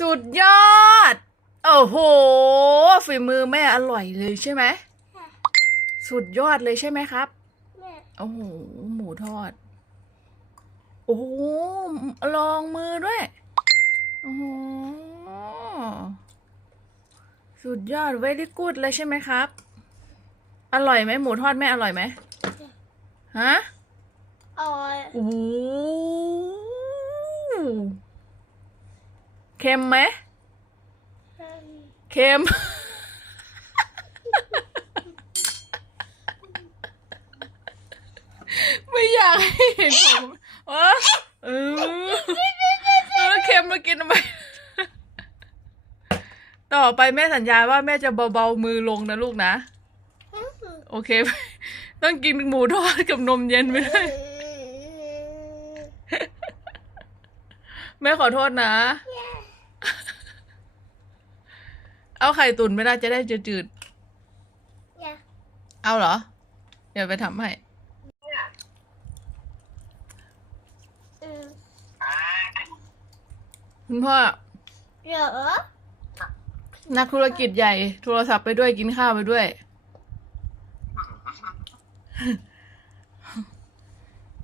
สุดยอด โอ้โห ฝีมือแม่อร่อยเลยใช่ไหม สุดยอดเลยใช่ไหมครับแม่โอ้โห หมูทอด โอ้โห ลองมือด้วย โอ้โห สุดยอดเวลี่กูดเลยใช่ไหมครับ อร่อยไหมหมูทอดแม่อร่อยไหมฮะ อร่อย โอ้โห เค็มไหมเค็ม ไม่อยากให้เห็นผมเออเออเออเค็มมากินทำไมต่อไปแม่สัญญาว่าแม่จะเบาๆมือลงนะลูกนะ โอเค ต้องกินหมูทอดกับนมเย็นไปด้วยแม่ขอโทษนะ เอาไข่ตุ๋นไม่ได้จะได้จืดอย่าๆเอาเหรอ เดี๋ยวไปทำให้ อืมคุณพ่อเดี๋ยวนักธุรกิจใหญ่ โทรศัพท์ไปด้วยกินข้าวไปด้วย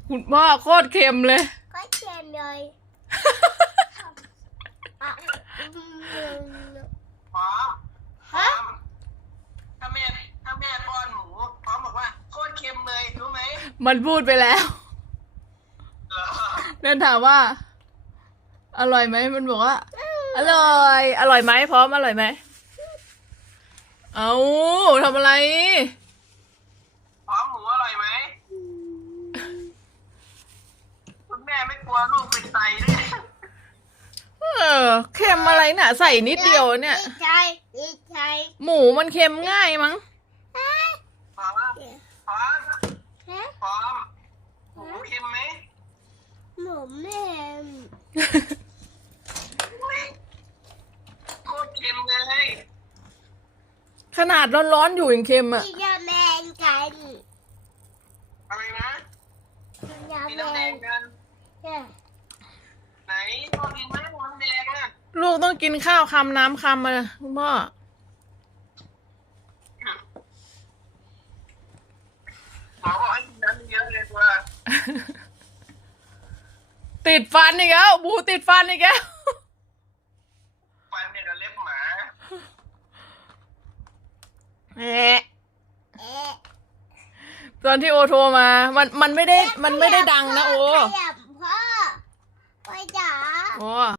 คุณพ่อโคตรเค็มเลย ก็เขียนเลยอะอืม พร้อมพร้ ฮะ อมถ้าแม่ถ้าแม่ป้อนหมูพร้อมบอกว่าโคตรเค็มเลยรู้ไห มมันพูดไปแล้วเหรอเดินถามว่า อร่อยไหมมันบอกว่า อร่อย อร่อยไหมพร้อมอร่อยไหม เอาทำอะไร พร้อมหมูอร่อยไหม คุณแม่ไม่กลัวลูกเป็นไตด้วยเออเค็มอะไรน่ะ ใส่นิดเดียวเนี่ย ดีใจดีใจ หมูมันเค็มง่ายมั้ง พร้อมพร้อม ฮะ พร้อมหมูเค็มไหมหมูแม่โคตรเค็มเลยขนาดร้อนๆอยู่ยังเค็มอะกินยาแมงกันอะไรนะกินยากินแมน้ำแดงงกันเนี่ยไหนพ่อกินไหมน้ำแดงอะลูกต้องกินข้าวคำน้ำคำมาคุณพ่อ หมอบอกให้กินน้ำเยอะเลย ตัวติดฟันอีกแล้วบูติดฟันอีกแล้วฟันเนี่ยกับเล็บหมาแหะเอ๊ะตอนที่โอโทรมา มันมันไม่ได้มันไม่ได้ดังนะโอขยับพ่อพ่อจ๋าโอ้